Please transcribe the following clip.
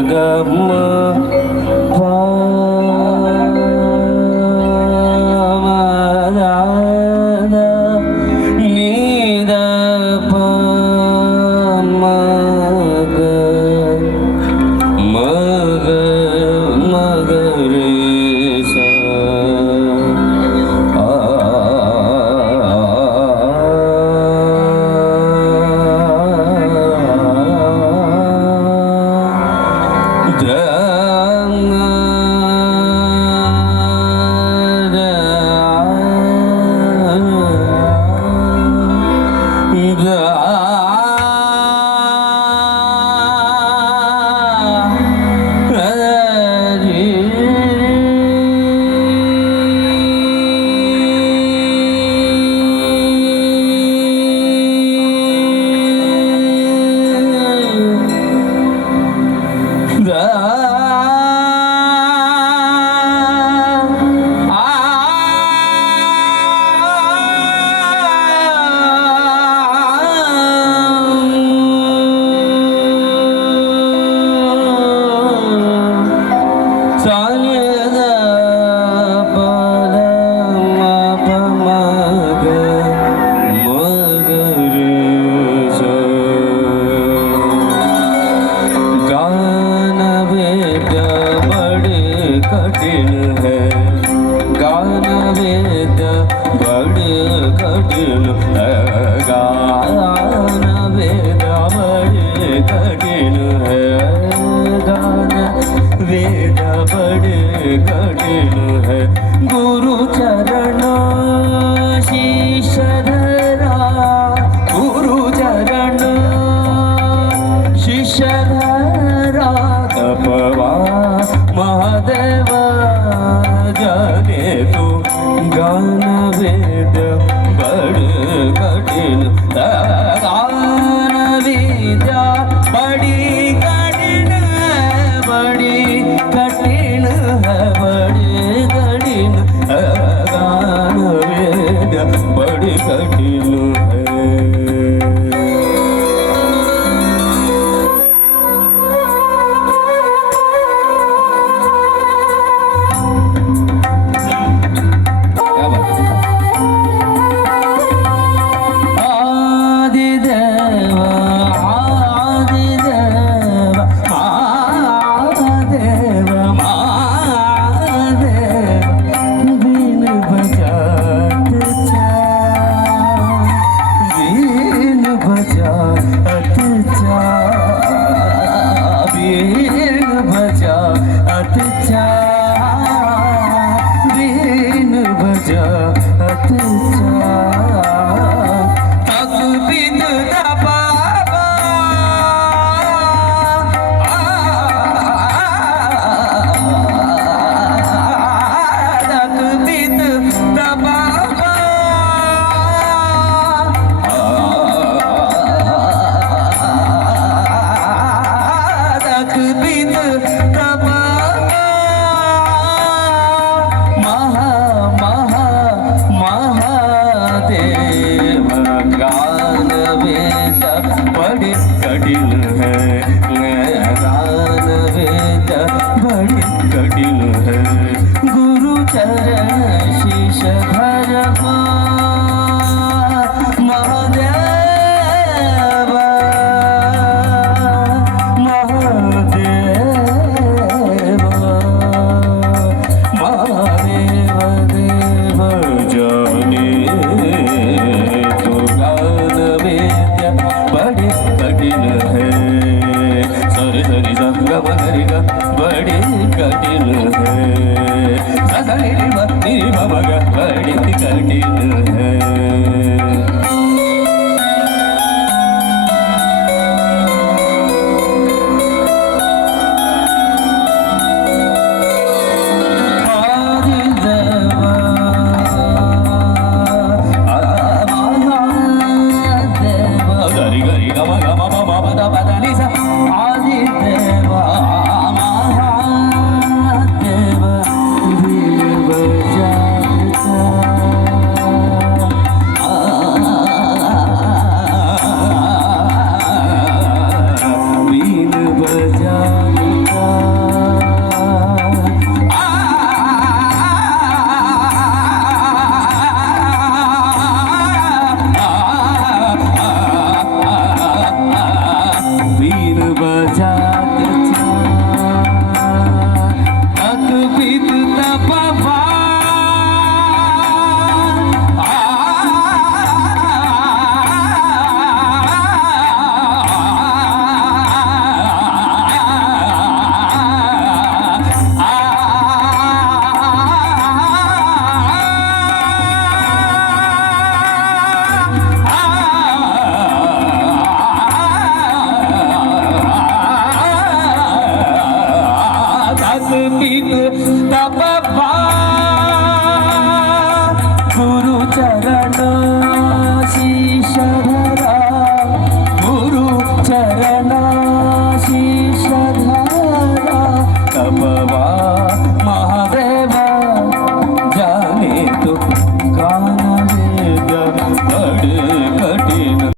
шагом мы वेद बड़ कठिन है गाना वेद बड़ कठिन है गाना वेद बड़ कठिन है गाना वेद बड़ कठिन है बड़ी कठिन है। ज्ञान वेद बड़ी कठिन है। गुरु चरण मगरिग बड़े कटिल है सगले मग बड़े कटिल people, the people.